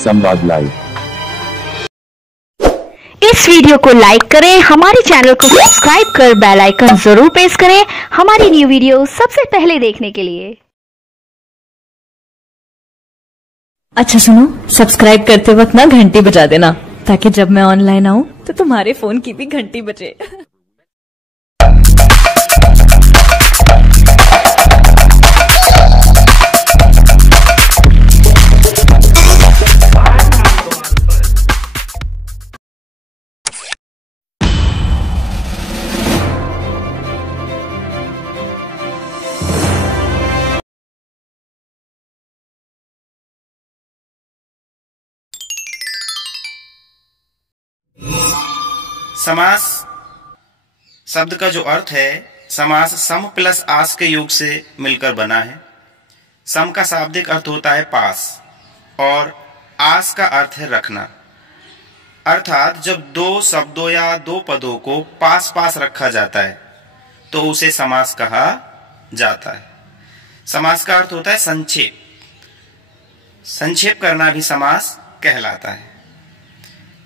संवाद लाइव। इस वीडियो को लाइक करें, हमारे चैनल को सब्सक्राइब कर बेल आइकन जरूर प्रेस करें हमारी न्यू वीडियो सबसे पहले देखने के लिए। अच्छा सुनो, सब्सक्राइब करते वक्त ना घंटी बजा देना, ताकि जब मैं ऑनलाइन आऊं तो तुम्हारे फोन की भी घंटी बजे। समास शब्द का जो अर्थ है, समास सम प्लस आस के योग से मिलकर बना है। सम का शाब्दिक अर्थ होता है पास और आस का अर्थ है रखना। अर्थात जब दो शब्दों या दो पदों को पास पास रखा जाता है तो उसे समास कहा जाता है। समास का अर्थ होता है संक्षेप। संक्षेप करना भी समास कहलाता है।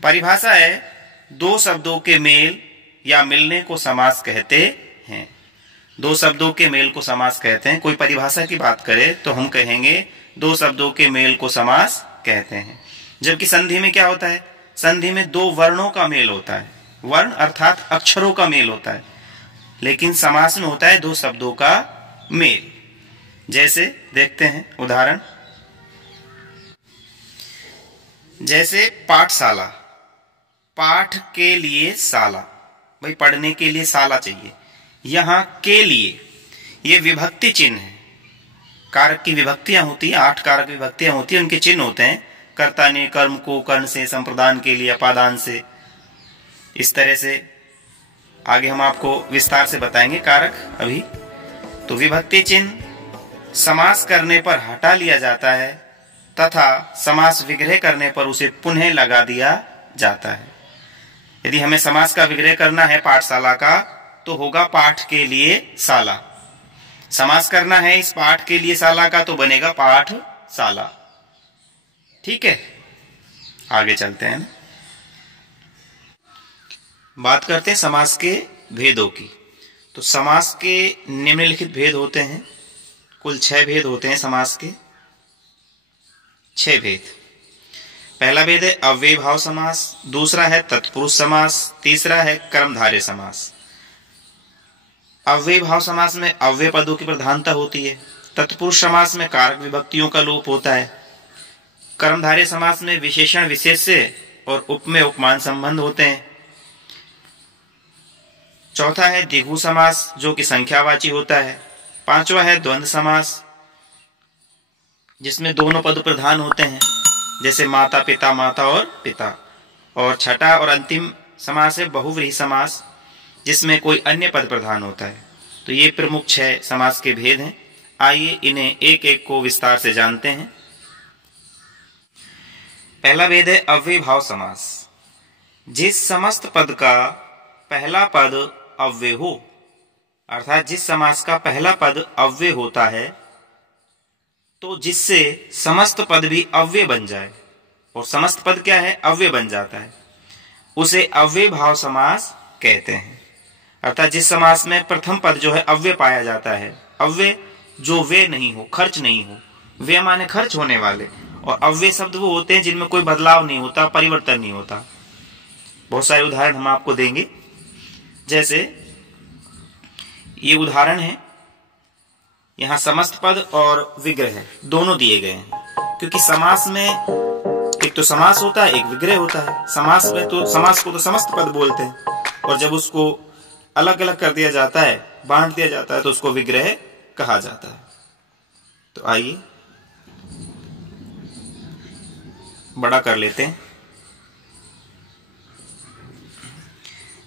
परिभाषा है, दो शब्दों के मेल या मिलने को समास कहते हैं। दो शब्दों के मेल को समास कहते हैं। कोई परिभाषा की बात करे तो हम कहेंगे दो शब्दों के मेल को समास कहते हैं। जबकि संधि में क्या होता है? संधि में दो वर्णों का मेल होता है। वर्ण अर्थात अक्षरों का मेल होता है। लेकिन समास में होता है दो शब्दों का मेल। जैसे देखते हैं उदाहरण, जैसे पाठशाला, पाठ के लिए शाला, भाई पढ़ने के लिए शाला चाहिए। यहां के लिए ये विभक्ति चिन्ह है। कारक की विभक्तियां होती है, 8 कारक विभक्तियां होती है, उनके चिन्ह होते हैं। कर्ता ने कर्म को कर्ण से, संप्रदान के लिए अपादान से, इस तरह से आगे हम आपको विस्तार से बताएंगे कारक अभी। तो विभक्ति चिन्ह समास करने पर हटा लिया जाता है तथा समास विग्रह करने पर उसे पुनः लगा दिया जाता है। यदि हमें समास का विग्रह करना है पाठशाला का, तो होगा पाठ के लिए शाला। समास करना है इस पाठ के लिए शाला का, तो बनेगा पाठशाला। ठीक है, आगे चलते हैं। बात करते हैं समास के भेदों की। तो समास के निम्नलिखित भेद होते हैं। कुल 6 भेद होते हैं समास के। 6 भेद। पहला भेद है अव्यय भाव समास, दूसरा है तत्पुरुष समास, तीसरा है कर्मधारय समास। अव्यय भाव समास में अव्यय पदों की प्रधानता होती है। तत्पुरुष समास में कारक विभक्तियों का लोप होता है। कर्मधारय समास में विशेषण विशेष्य और उपमेय उपमान संबंध होते हैं। चौथा है द्विगु समास, जो कि संख्यावाची होता है। पांचवा है द्वंद्व समास, जिसमें दोनों पद प्रधान होते हैं, जैसे माता पिता, माता और पिता। और छठा और अंतिम समास है बहुव्रीहि समास, जिसमें कोई अन्य पद प्रधान होता है। तो ये प्रमुख 6 समास के भेद हैं। आइए इन्हें एक एक को विस्तार से जानते हैं। पहला भेद है अव्यय भाव समास। जिस समस्त पद का पहला पद अव्यय हो, अर्थात जिस समास का पहला पद अव्यय होता है, तो जिससे समस्त पद भी अव्यय बन जाए, और समस्त पद क्या है? अव्यय बन जाता है, उसे अव्यय भाव समास कहते हैं। अर्थात जिस समास में प्रथम पद जो है अव्यय पाया जाता है, अव्यय जो व्यय नहीं हो, खर्च नहीं हो। व्यय माने खर्च होने वाले, और अव्यय शब्द वो होते हैं जिनमें कोई बदलाव नहीं होता, परिवर्तन नहीं होता। बहुत सारे उदाहरण हम आपको देंगे। जैसे ये उदाहरण है, यहां समस्त पद और विग्रह दोनों दिए गए हैं। क्योंकि समास में एक तो समास होता है, एक विग्रह होता है। समास में तो समास को तो समस्त पद बोलते हैं, और जब उसको अलग अलग कर दिया जाता है, बांट दिया जाता है, तो उसको विग्रह कहा जाता है। तो आइए बड़ा कर लेते हैं।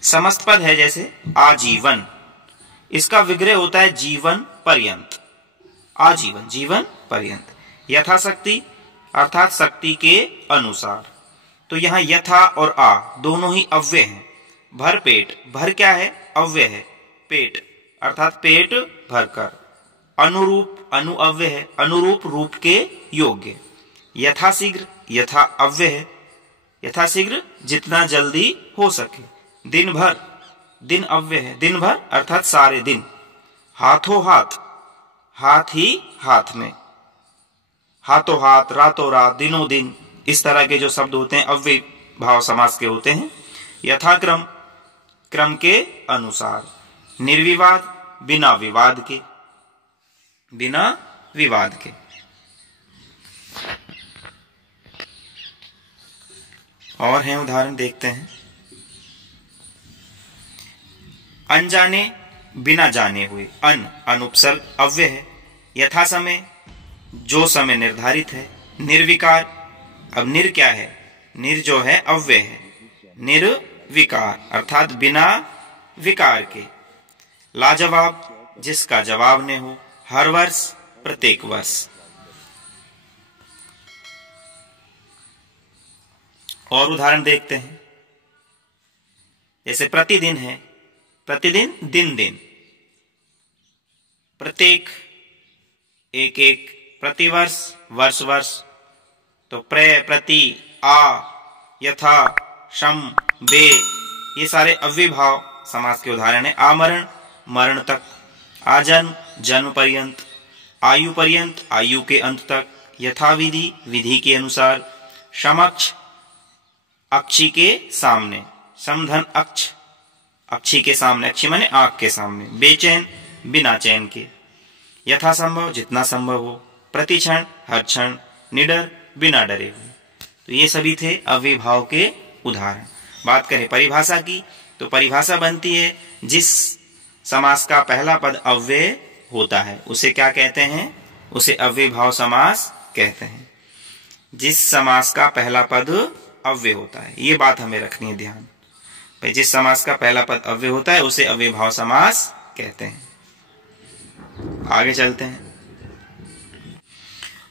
समस्त पद है जैसे आजीवन, इसका विग्रह होता है जीवन पर्यंत। आजीवन, जीवन पर्यंत। यथाशक्ति अर्थात शक्ति के अनुसार। तो यहां यथा और आ दोनों ही अव्यय हैं। भर पेट, भर क्या है? अव्यय है। पेट अर्थात पेट भरकर। अनुरूप, अनु अव्यय है, अनुरूप रूप के योग्य। यथाशीघ्र, यथा अव्यय, यथाशीघ्र जितना जल्दी हो सके। दिन भर, दिन अव्यय है, दिन भर अर्थात सारे दिन। हाथों हाथ, हाथ ही हाथ में, हाथों हाथ, रातों रात, दिनों दिन, इस तरह के जो शब्द होते हैं अव्यय भाव समास के होते हैं। यथाक्रम, क्रम के अनुसार। निर्विवाद, बिना विवाद के, बिना विवाद के। और हैं उदाहरण देखते हैं। अनजाने, बिना जाने हुए। अनुपसर्ग अव्यय है। यथा समय, जो समय निर्धारित है। निर्विकार, अब निर क्या है? निर जो है अव्यय है। निर्विकार अर्थात बिना विकार के। लाजवाब, जिसका जवाब न हो। हर वर्ष, प्रत्येक वर्ष। और उदाहरण देखते हैं। जैसे प्रतिदिन है, प्रतिदिन, दिन दिन। प्रत्येक, एक एक। प्रतिवर्ष, वर्ष वर्ष। तो प्र, प्रति, आ, यथा, शम, बे, ये सारे अव्ययभाव समास के उदाहरण है। आमरण, मरण तक। आजन्म, जन्म पर्यंत। आयु पर्यंत, आयु के अंत तक। यथाविधि, विधि के अनुसार। समक्ष, अक्षी के सामने। समधन अक्ष, अक्षी के सामने, अक्षी माने आंख के सामने। बेचैन, बिना चैन के। यथासंभव, जितना संभव हो। प्रतिक्षण, हर क्षण। निडर, बिना डरे हुए। तो ये सभी थे अव्ययभाव के उदाहरण। बात करें परिभाषा की, तो परिभाषा बनती है जिस समास का पहला पद अव्यय होता है उसे क्या कहते हैं? उसे अव्ययभाव समास कहते हैं। जिस समास का पहला पद अव्यय होता है, ये बात हमें रखनी है ध्यान। भाई जिस समास का पहला पद अव्यय होता है उसे अव्ययभाव समास कहते हैं। आगे चलते हैं।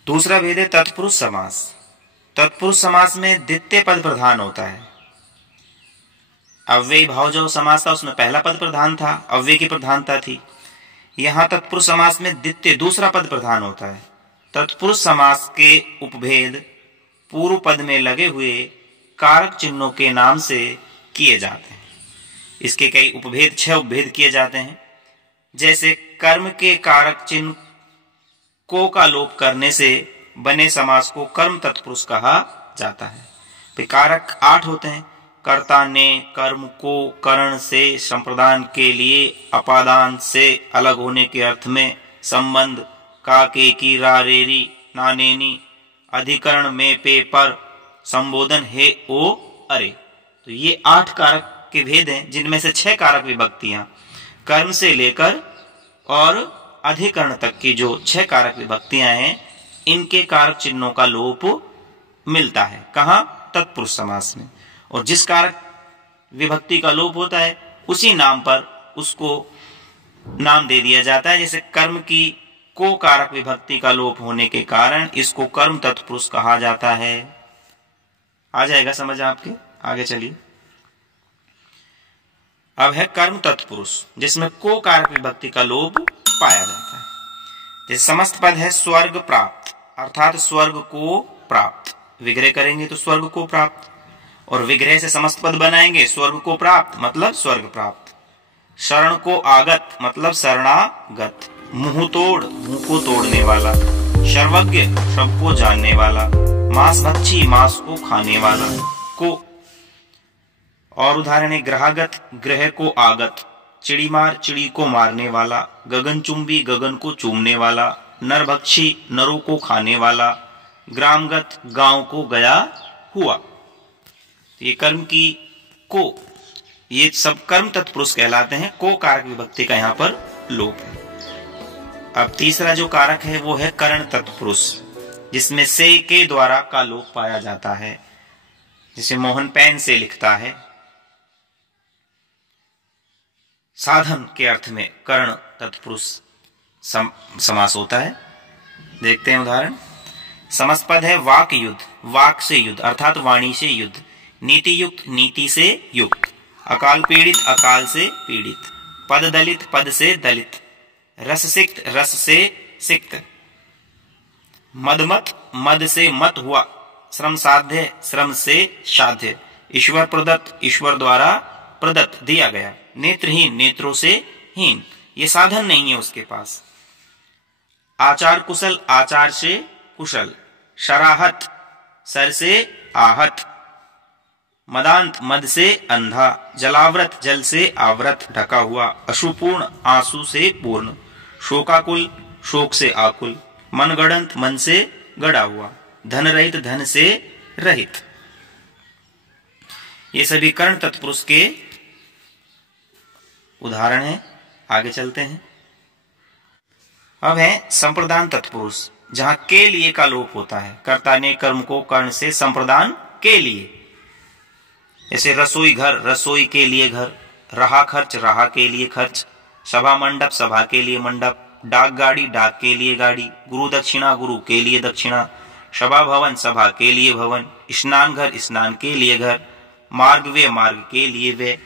दूसरा भेद है तत्पुरुष समास। तत्पुरुष समास में द्वितीय पद प्रधान होता है। अव्यय भाव जो समास था उसमें पहला पद प्रधान था, अव्यय की प्रधानता थी। यहां तत्पुरुष समास में द्वितीय, दूसरा पद प्रधान होता है। तत्पुरुष समास के उपभेद पूर्व पद में लगे हुए कारक चिन्हों के नाम से किए जाते हैं। इसके कई उपभेद, 6 उपभेद किए जाते हैं। जैसे कर्म के कारक चिन्ह को का लोप करने से बने समास को कर्म तत्पुरुष कहा जाता है। कारक 8 होते हैं। कर्ता ने कर्म को करण से संप्रदान के लिए अपादान से अलग होने के अर्थ में संबंध का, के, की, रा, रेरी, नानेनी, अधिकरण में, पे, पर, संबोधन, हे, ओ, अरे। तो ये 8 कारक के भेद हैं, जिनमें से 6 कारक विभक्तियां कर्म से लेकर और अधिकरण तक की जो 6 कारक विभक्तियां हैं, इनके कारक चिन्हों का लोप मिलता है। कहां? तत्पुरुष समास में। और जिस कारक विभक्ति का लोप होता है उसी नाम पर उसको नाम दे दिया जाता है। जैसे कर्म की को कारक विभक्ति का लोप होने के कारण इसको कर्म तत्पुरुष कहा जाता है। आ जाएगा समझ आपके? आगे चलिए। अब है कर्म तत्पुरुष, जिसमें को कारक विभक्ति का लोप पाया जाता है। जैसे समस्त पद है स्वर्ग प्राप्त, अर्थात स्वर्ग को प्राप्त। विग्रह करेंगे तो स्वर्ग को प्राप्त, और विग्रह से समस्त पद बनाएंगे स्वर्ग को प्राप्त मतलब स्वर्ग प्राप्त। शरण को आगत मतलब शरणागत। मुंह तोड़, मुंह को तोड़ने वाला। सर्वज्ञ, सब को जानने वाला। मांस भक्षी, मांस को खाने वाला। को और उदाहरण है ग्रहागत, ग्रह को आगत। चिड़ीमार, चिड़ी को मारने वाला। गगनचुंबी, गगन को चूमने वाला। नरभक्षी, नरों को खाने वाला। ग्रामगत, गांव को गया हुआ। ये कर्म की को, ये सब कर्म तत्पुरुष कहलाते हैं। को कारक विभक्ति का यहाँ पर लोप है। अब तीसरा जो कारक है वो है करण तत्पुरुष, जिसमें से के द्वारा का लोप पाया जाता है। जिसे मोहन पेन से लिखता है। साधन के अर्थ में करण तत्पुरुष समास होता है। देखते हैं उदाहरण। समस्त पद है वाक युद्ध, वाक से युद्ध अर्थात वाणी से युद्ध। नीति युक्त, नीति से युक्त। अकाल पीड़ित, अकाल से पीड़ित। पद दलित, पद से दलित। रस सिक्त, रस से सिक्त। मदमत, मद से मत हुआ, श्रम साध्य, श्रम से साध्य। ईश्वर प्रदत्त, ईश्वर द्वारा प्रदत्त, दिया गया। नेत्रहीन, नेत्रों से हीन, ये साधन नहीं है उसके पास। आचार कुशल, आचार से कुशल। शराहत, सर से आहत। मदांत, मद से अंधा। जलाव्रत, जल से आवृत, ढका हुआ। अश्रुपूर्ण, आंसू से पूर्ण। शोकाकुल, शोक से आकुल। मनगढ़ंत, मन से गड़ा हुआ। धन रहित, धन से रहित। ये सभी कर्ण तत्पुरुष के उदाहरण हैं। आगे चलते हैं। अब है संप्रदान तत्पुरुष, जहां के लिए का लोप होता है। कर्ता ने कर्म को कर्ण से संप्रदान के लिए। जैसे रसोई घर, रसोई के लिए घर। रहा खर्च, रहा के लिए खर्च। सभा मंडप, सभा के लिए मंडप। डाक गाड़ी, डाक के लिए गाड़ी। गुरु दक्षिणा, गुरु के लिए दक्षिणा। सभा भवन, सभा के लिए भवन। स्नान घर, स्नान के लिए घर। मार्ग वे, मार्ग के लिए वे।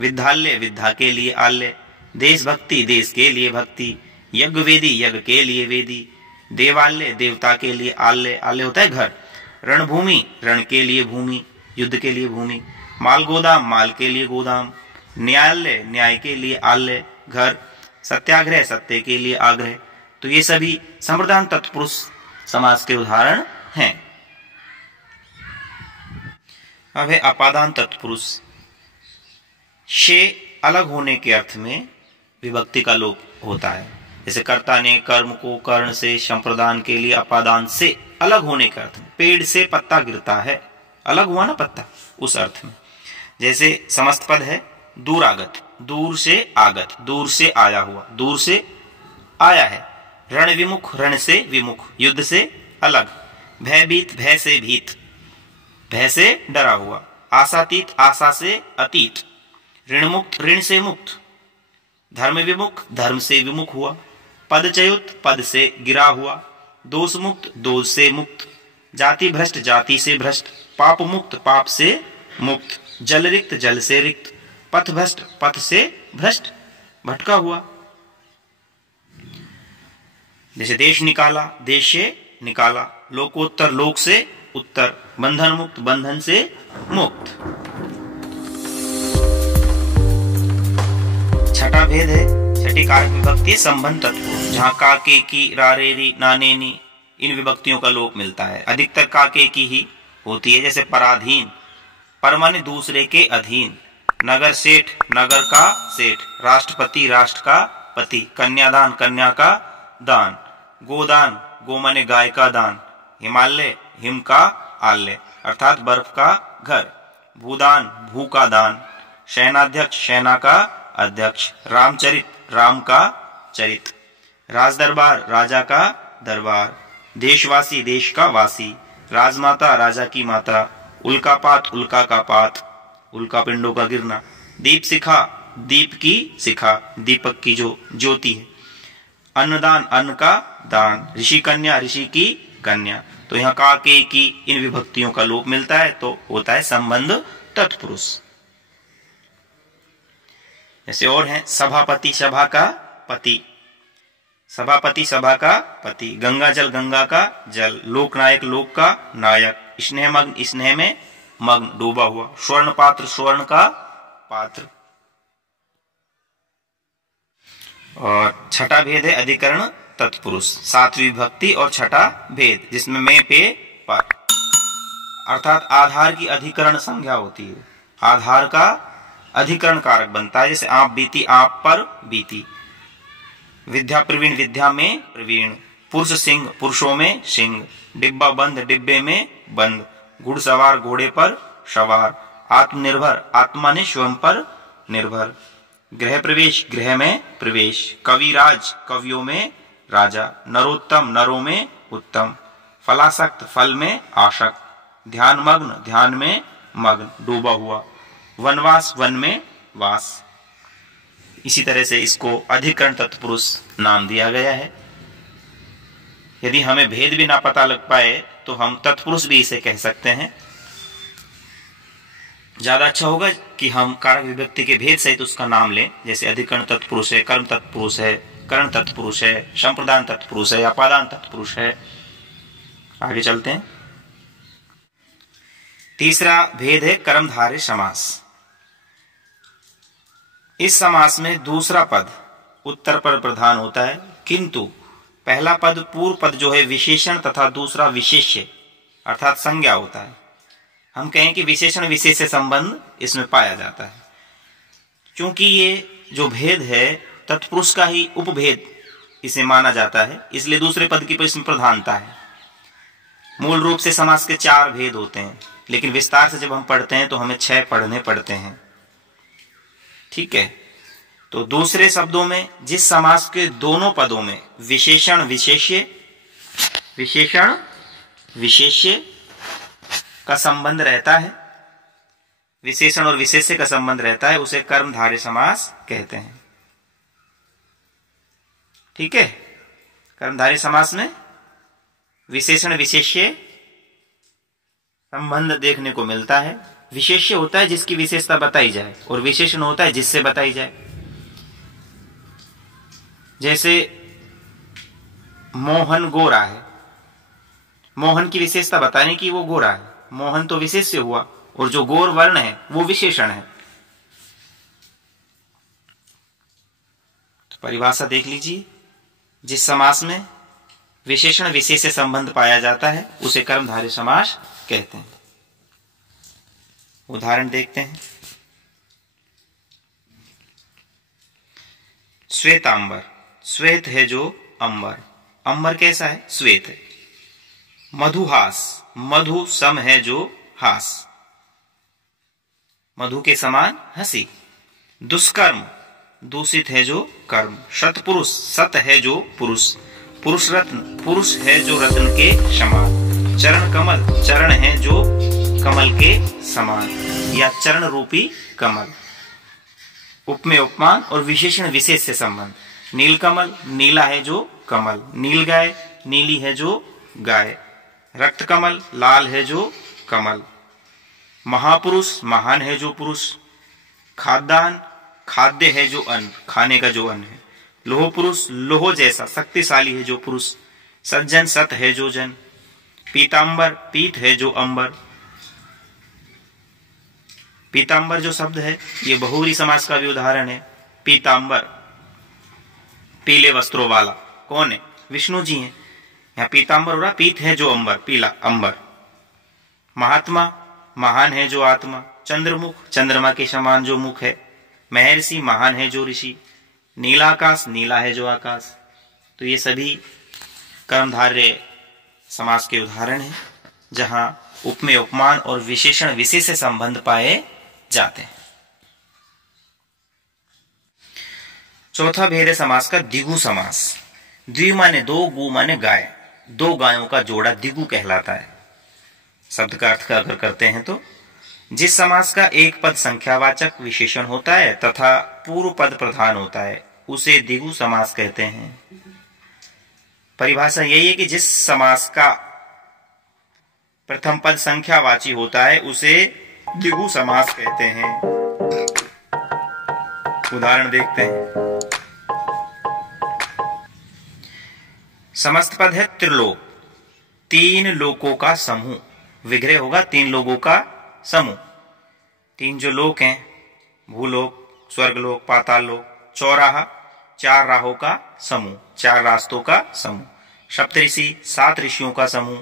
विद्यालय, विद्या के लिए आल्य। देशभक्ति, देश के लिए भक्ति। यज्ञ वेदी, यज्ञ के लिए वेदी। देवालय, देवता के लिए आल्य, आल्य होता है घर। रणभूमि, रण के लिए भूमि, युद्ध के लिए भूमि। माल गोदाम, माल के लिए गोदाम। न्यायालय, न्याय के लिए आल्य, घर। सत्याग्रह, सत्य के लिए आग्रह। तो ये सभी संप्रदान तत्पुरुष समास के उदाहरण हैं। अब है अपादान तत्पुरुष। से अलग होने के अर्थ में विभक्ति का लोप होता है। जैसे कर्ता ने कर्म को कर्ण से संप्रदान के लिए अपादान से अलग होने के अर्थ में। पेड़ से पत्ता गिरता है, अलग हुआ ना पत्ता, उस अर्थ में। जैसे समस्त पद है दूरागत, दूर से आगत, दूर से आया हुआ, दूर से आया है। रण विमुख, रण से विमुख, युद्ध से अलग। भयभीत, भय से भीत, भय से डरा हुआ। आशातीत, आशा से अतीत। ऋण मुक्त, ऋण से मुक्त। धर्म विमुख, धर्म से विमुख हुआ। पदच्युत, पद से गिरा हुआ। दोष मुक्त, दोष से मुक्त। जाति भ्रष्ट, जाति से भ्रष्ट। पाप मुक्त, पाप से मुक्त। जल रिक्त, जल से रिक्त। पथ भ्रष्ट, पथ से भ्रष्ट, भटका हुआ। जैसे देश निकाला, देश से निकाला। लोकोत्तर, लोक से उत्तर। बंधन मुक्त, बंधन से मुक्त। छठा भेद है छठी कारक विभक्ति संबंध तत्व, जहां का, के, की, रा, रे, री, ना, ने, नी, इन विभक्तियों का लोप मिलता है। अधिकतर का, के, की ही होती है। जैसे पराधीन, पर माने दूसरे के अधीन। नगर सेठ, नगर का सेठ। राष्ट्रपति, राष्ट्र का पति। कन्यादान, कन्या का दान। गोदान, गो माने गाय का दान। हिमालय, हिम का आल्य अर्थात बर्फ का घर। भूदान, भू का दान। सेनाध्यक्ष, सेना का अध्यक्ष। रामचरित, राम का चरित। राजदरबार, राजा का दरबार। देशवासी, देश का वासी। राजमाता, राजा की माता। उल्कापात, उल्का का पात, उल्का पिंडों का गिरना। दीप शिखा, दीप की शिखा, दीपक की जो ज्योति है। अन्नदान, अन्न का दान। ऋषि कन्या, ऋषि की कन्या। तो यहाँ का, के, की इन विभक्तियों का लोप मिलता है तो होता है संबंध तत्पुरुष। जैसे और है सभापति, सभा का पति। सभापति, सभा का पति। गंगा जल, गंगा का जल। लोकनायक, लोक का नायक। स्नेह मग्न, स्नेह में मग्न, डूबा हुआ। स्वर्ण पात्र, स्वर्ण का पात्र। और छठा भेद है अधिकरण तत्पुरुष, सातवीं विभक्ति और छठा भेद, जिसमें में, पे, पर अर्थात आधार की अधिकरण संज्ञा होती है। आधार का अधिकरण कारक बनता है। जैसे आप बीती, आप पर बीती। विद्या प्रवीण, विद्या में प्रवीण। पुरुष सिंह, पुरुषों में सिंह। डिब्बा बंद, डिब्बे में बंद। घुड़सवार, घोड़े पर सवार। आत्मनिर्भर, आत्मा ने स्वयं पर निर्भर। गृह प्रवेश, गृह में प्रवेश। कविराज, कवियों में राजा। नरोत्तम, नरों में उत्तम। फलासक्त, फल में आसक्त। ध्यान मग्न, ध्यान में मग्न, डूबा हुआ। वनवास, वन में वास। इसी तरह से इसको अधिकरण तत्पुरुष नाम दिया गया है। यदि हमें भेद भी ना पता लग पाए तो हम तत्पुरुष भी इसे कह सकते हैं। ज्यादा अच्छा होगा कि हम कारक विभक्ति के भेद सहित उसका नाम लें। जैसे अधिकरण तत्पुरुष है, कर्म तत्पुरुष है, कर्ण तत्पुरुष है, संप्रदान तत्पुरुष है, अपादान तत्पुरुष है। आगे चलते हैं। तीसरा भेद है कर्मधारय समास। इस समास में दूसरा पद उत्तर पर प्रधान होता है, किंतु पहला पद पूर्व पद जो है विशेषण तथा दूसरा विशेष्य अर्थात संज्ञा होता है। हम कहें कि विशेषण विशेष से संबंध इसमें पाया जाता है। क्योंकि ये जो भेद है तत्पुरुष का ही उपभेद इसे माना जाता है, इसलिए दूसरे पद की इसमें प्रधानता है। मूल रूप से समास के 4 भेद होते हैं, लेकिन विस्तार से जब हम पढ़ते हैं तो हमें 6 पढ़ने पड़ते हैं। ठीक है, तो दूसरे शब्दों में जिस समास के दोनों पदों में विशेषण विशेष्य का संबंध रहता है, विशेषण और विशेष्य का संबंध रहता है, उसे कर्मधारय समास कहते हैं। ठीक है, कर्मधारय समास में विशेषण विशेष्य संबंध देखने को मिलता है। विशेष्य होता है जिसकी विशेषता बताई जाए और विशेषण होता है जिससे बताई जाए। जैसे मोहन गोरा है, मोहन की विशेषता बताने की वो गोरा है, मोहन तो विशेष्य हुआ, और जो गोर वर्ण है वो विशेषण है। तो परिभाषा देख लीजिए, जिस समास में विशेषण विशेष से संबंध पाया जाता है उसे कर्मधारय समास कहते हैं। उदाहरण देखते हैं। श्वेतांबर, श्वेत है जो अंबर, अंबर कैसा है? श्वेत है। मधुहास, मधु सम है जो हास, मधु के समान हंसी। दुष्कर्म, दूषित है जो कर्म। सत्पुरुष, सत है जो पुरुष, पुरुष रत्न, पुरुष है जो रत्न के समान। चरण कमल, चरण है जो कमल के समान या चरण रूपी कमल। उपमेय उपमान और विशेषण विशेष से संबंध। नीलकमल, नीला है जो कमल। नीलगाय, नीली है जो गाय। रक्त कमल, लाल है जो कमल। महापुरुष, महान है जो पुरुष। खाद्यान्न, खाद्य है जो अन्न, खाने का जो अन्न है। लोह पुरुष, लोह जैसा शक्तिशाली है जो पुरुष। सज्जन, सत है जो जन। पीतांबर, पीत है जो अंबर। पीतांबर जो शब्द है ये बहुव्रीहि समास का भी उदाहरण है। पीतांबर, पीले वस्त्रों वाला, कौन है? विष्णु जी हैं। यहाँ पीतांबर हो रहा, पीत है जो अंबर, पीला अंबर। महात्मा, महान है जो आत्मा। चंद्रमुख, चंद्रमा के समान जो मुख है। महर्षि, महान है जो ऋषि। नीलाकाश, नीला है जो आकाश। तो ये सभी कर्मधारय समास के उदाहरण हैं जहां उपमेय उपमान और विशेषण विशेष से संबंध पाए जाते हैं। चौथा भेद है समास का द्विगु समास। द्वि माने दो, गु माने गाय। दो गायों का जोड़ा द्विगु कहलाता है। शब्द का अर्थ अगर करते हैं तो जिस समास का एक पद संख्यावाचक विशेषण होता है तथा पूर्व पद प्रधान होता है उसे द्विगु समास कहते हैं। परिभाषा यही है कि जिस समास का प्रथम पद संख्यावाची होता है उसे द्विगु समास कहते हैं। उदाहरण देखते हैं। समस्त पद है त्रिलोक, 3 लोकों का समूह। विग्रह होगा 3 लोगों का समूह। 3 जो लोक हैं, भूलोक, स्वर्गलोक, पाताल लोक। चौराहा, 4 राहों का समूह, 4 रास्तों का समूह। सप्तऋषि, 7 ऋषियों का समूह।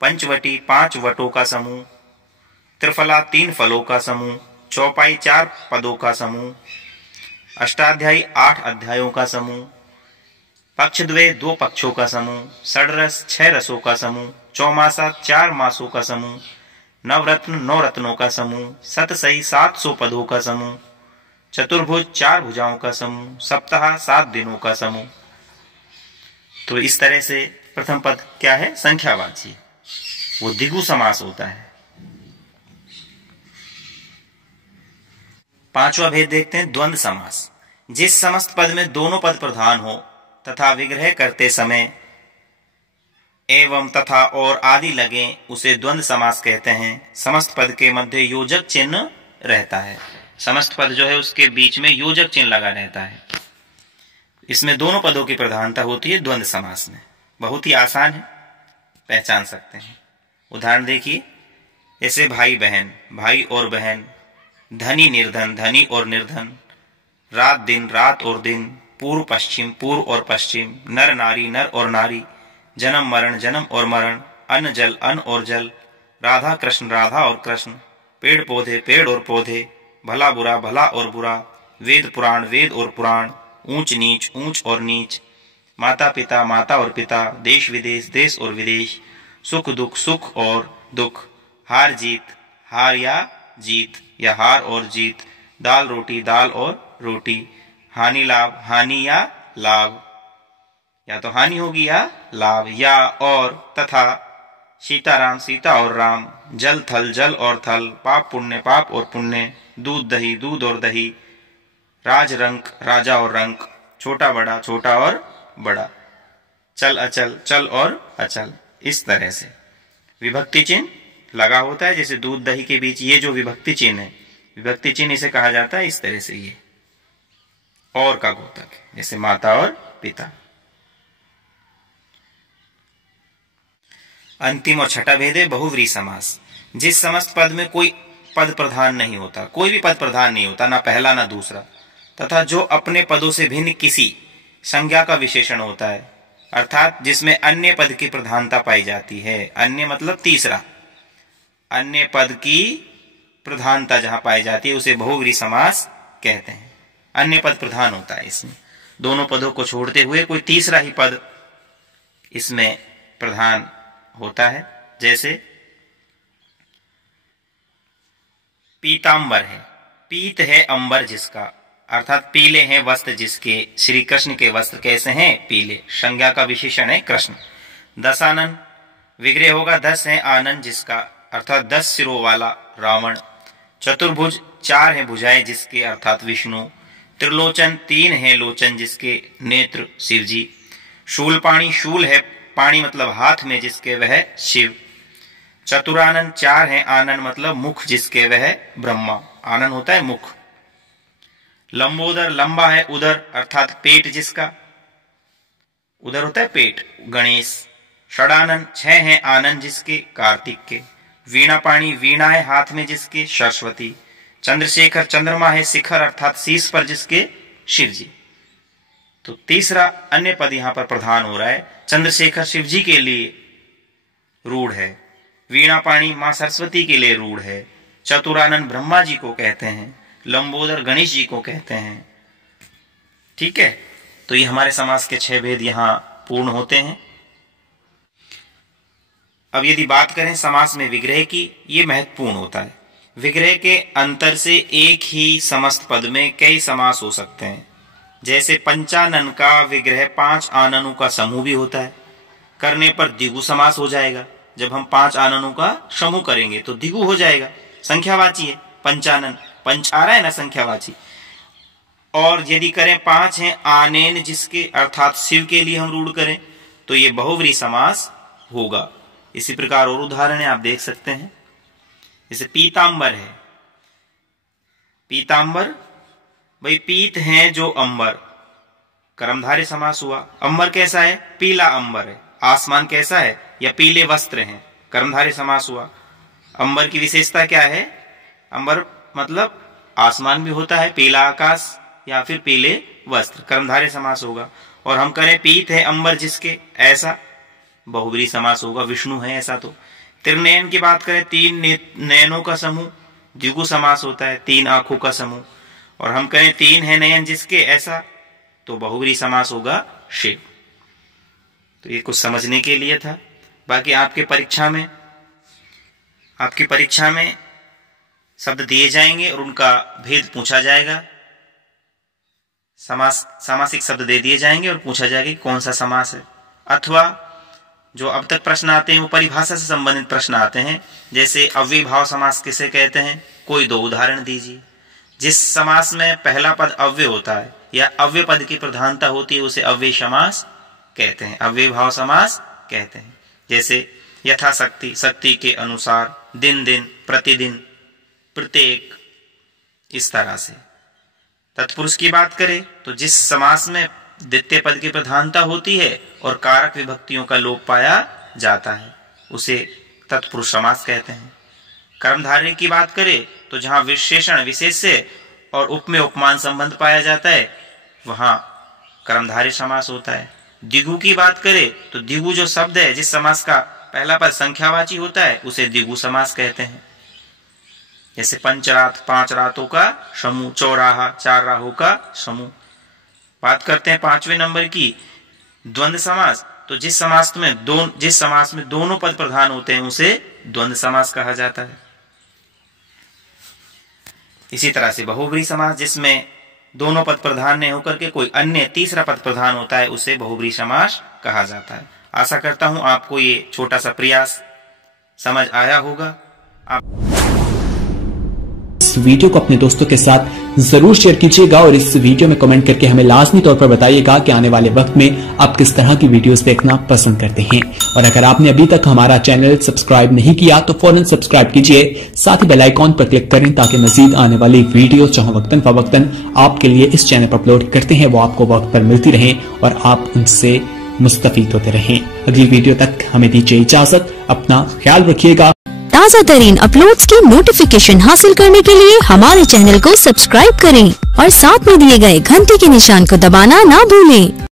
पंचवटी, 5 वटों का समूह। त्रिफला, 3 फलों का समूह। चौपाई, 4 पदों का समूह। अष्टाध्यायी, 8 अध्यायों का समूह। पक्षद्वय, 2 पक्षों का समूह। षड्रस, 6 रसों का समूह। चौमासा, 4 मासों का समूह। नवरत्न, 9 रत्नों का समूह। सतसई, 700 पदों का समूह। चतुर्भुज, 4 भुजाओं का समूह। सप्ताह, 7 दिनों का समूह। तो इस तरह से प्रथम पद क्या है? संख्यावाची, वो द्विगु समास होता है। पांचवा भेद देखते हैं, द्वंद्व समास। जिस समस्त पद में दोनों पद प्रधान हो तथा विग्रह करते समय एवं, तथा और आदि लगे उसे द्वंद्व समास कहते हैं। समस्त पद के मध्य योजक चिन्ह रहता है। समस्त पद जो है उसके बीच में योजक चिन्ह लगा रहता है। इसमें दोनों पदों की प्रधानता होती है द्वंद्व समास में। बहुत ही आसान है, पहचान सकते हैं। उदाहरण देखिए। जैसे भाई बहन, भाई और बहन, धनी निर्धन, धनी और निर्धन, रात दिन, रात और दिन, पूर्व पश्चिम, पूर्व और पश्चिम, नर नारी, नर और नारी, जन्म मरण, जन्म और मरण, अन्न जल, अन्न और जल, राधा कृष्ण, राधा और कृष्ण, पेड़ पौधे, पेड़ और पौधे, भला बुरा, भला और बुरा, वेद पुराण, वेद और पुराण, ऊंच नीच, ऊंच और नीच, माता पिता, माता और पिता, देश विदेश, देश और विदेश, सुख दुख, सुख और दुख, हार जीत, हार या जीत या हार और जीत, दाल रोटी, दाल और रोटी, हानि लाभ, हानि या लाभ, या तो हानि होगी या लाभ, या और, तथा, सीताराम, सीता और राम, जल थल, जल और थल, पाप पुण्य, पाप और पुण्य, दूध दही, दूध और दही, राज रंक, राजा और रंक, छोटा बड़ा, छोटा और बड़ा, चल अचल, चल और अचल। इस तरह से विभक्ति चिन्ह लगा होता है, जैसे दूध दही के बीच ये जो विभक्ति चिन्ह है, विभक्ति चिन्ह इसे कहा जाता है। इस तरह से ये और का गोतक है, जैसे माता और पिता। अंतिम और छठा भेद है बहुव्रीहि समास। जिस समस्त पद में कोई पद प्रधान नहीं होता, कोई भी पद प्रधान नहीं होता, ना पहला ना दूसरा, तथा जो अपने पदों से भिन्न किसी संज्ञा का विशेषण होता है, अर्थात जिसमें अन्य पद की प्रधानता पाई जाती है। अन्य मतलब तीसरा, अन्य पद की प्रधानता जहां पाई जाती है उसे बहुव्रीहि समास कहते हैं। अन्य पद प्रधान होता है, इसमें दोनों पदों को छोड़ते हुए कोई तीसरा ही पद इसमें प्रधान होता है। जैसे पीतांबर है, पीत है अंबर जिसका, अर्थात पीले हैं वस्त्र जिसके। श्री कृष्ण के वस्त्र कैसे हैं? पीले, संज्ञा का विशेषण है कृष्ण। दशानन, विग्रह होगा 10 है आनन जिसका, अर्थात 10 सिरों वाला रावण। चतुर्भुज, 4 है भुजाएं जिसके, अर्थात विष्णु। त्रिलोचन, 3 है लोचन जिसके, नेत्र शिवजी। शूलपाणी, शूल है पाणी मतलब हाथ में जिसके, वह शिव। चतुरानन, 4 है आनन मतलब मुख जिसके, वह ब्रह्मा। आनन होता है मुख। लंबोदर, लंबा है उदर अर्थात पेट जिसका, उदर होता है पेट, गणेश। षडानन, 6 है आनन जिसके, कार्तिक के। वीणापाणी, वीणा है हाथ में जिसके, सरस्वती। चंद्रशेखर, चंद्रमा है शिखर अर्थात शीश पर जिसके, शिव जी। तो तीसरा अन्य पद यहां पर प्रधान हो रहा है। चंद्रशेखर शिव जी के लिए रूढ़ है, वीणापाणी मां सरस्वती के लिए रूढ़ है, चतुरानन ब्रह्मा जी को कहते हैं, लंबोदर गणेश जी को कहते हैं। ठीक है, तो ये हमारे समास के 6 भेद यहां पूर्ण होते हैं। अब यदि बात करें समास में विग्रह की, ये महत्वपूर्ण होता है। विग्रह के अंतर से एक ही समस्त पद में कई समास हो सकते हैं। जैसे पंचानन का विग्रह 5 आननों का समूह भी होता है, करने पर द्विगु समास हो जाएगा। जब हम 5 आननों का समूह करेंगे तो द्विगु हो जाएगा, संख्यावाची है पंचानन, पंच आ रहा है ना संख्यावाची। और यदि करें 5 है आनेन जिसके, अर्थात शिव के लिए हम रूढ़ करें तो ये बहुव्रीहि समास होगा। इसी प्रकार और उदाहरण आप देख सकते हैं। जैसे पीतांबर है, पीतांबर भाई पीत हैं जो अंबर, कर्मधारय समास हुआ। अंबर कैसा है? पीला अंबर है। आसमान कैसा है? या पीले वस्त्र हैं, कर्मधारय समास हुआ। अंबर की विशेषता क्या है? अंबर मतलब आसमान भी होता है, पीला आकाश या फिर पीले वस्त्र, कर्मधारय समास होगा। और हम करें पीत है अंबर जिसके, ऐसा बहुव्रीहि समास होगा, विष्णु है ऐसा। तो त्रिनयन की बात करें, 3 नयनों का समूह, द्विगु समास होता है, 3 आंखों का समूह। और हम कहें 3 है नयन जिसके, ऐसा, तो बहुव्रीहि समास होगा शिव। तो ये कुछ समझने के लिए था। बाकी आपकी परीक्षा में शब्द दिए जाएंगे और उनका भेद पूछा जाएगा। सामासिक शब्द दे दिए जाएंगे और पूछा जाएगा कि कौन सा समास है। अथवा जो अब तक प्रश्न आते हैं वो परिभाषा से संबंधित प्रश्न आते हैं। जैसे अव्ययभाव समास किसे कहते हैं, कोई 2 उदाहरण दीजिए। जिस समास में पहला पद अव्यय होता है या अव्यय पद की प्रधानता होती है उसे अव्यय समास कहते हैं, अव्ययभाव समास कहते हैं। जैसे यथाशक्ति, शक्ति के अनुसार, दिन दिन, प्रतिदिन, प्रत्येक, इस तरह से। तत्पुरुष की बात करें तो जिस समास में द्वितीय पद की प्रधानता होती है और कारक विभक्तियों का लोप पाया जाता है उसे तत्पुरुष समास कहते हैं। कर्मधारय की बात करें तो जहां विशेषण विशेष्य और उप में उपमान संबंध पाया जाता है वहां कर्मधारय समास होता है। द्विगु की बात करें तो द्विगु जो शब्द है जिस समास का पहला पद संख्यावाची होता है उसे द्विगु समास कहते हैं। जैसे पंचरात 5 रातों का समूह, चौराहा 4 राहों का समूह। बात करते हैं 5वें नंबर की द्वंद्व समास। तो जिस समास में दोनों पद प्रधान होते हैं उसे द्वंद्व समास कहा जाता है। इसी तरह से बहुब्रीहि समास जिसमें दोनों पद प्रधान नहीं होकर के कोई अन्य तीसरा पद प्रधान होता है उसे बहुब्रीहि समास कहा जाता है। आशा करता हूं आपको ये छोटा सा प्रयास समझ आया होगा। इस वीडियो को अपने दोस्तों के साथ जरूर शेयर कीजिएगा और इस वीडियो में कमेंट करके हमें लाजमी तौर पर बताइएगा कि आने वाले वक्त में आप किस तरह की वीडियोस देखना पसंद करते हैं। और अगर आपने अभी तक हमारा चैनल सब्सक्राइब नहीं किया तो फौरन सब्सक्राइब कीजिए, साथ ही बेल आइकॉन पर क्लिक करें ताकि मजीद आने वाली वीडियो जो वक्तन फवक्तन आपके लिए इस चैनल पर अपलोड करते हैं वो आपको वक्त पर मिलती रहे और आप उनसे मुस्तफीद होते रहें। अगली वीडियो तक हमें दीजिए इजाजत, अपना ख्याल रखिएगा। ताज़ा तरीन अपलोड्स की नोटिफिकेशन हासिल करने के लिए हमारे चैनल को सब्सक्राइब करें और साथ में दिए गए घंटी के निशान को दबाना ना भूलें।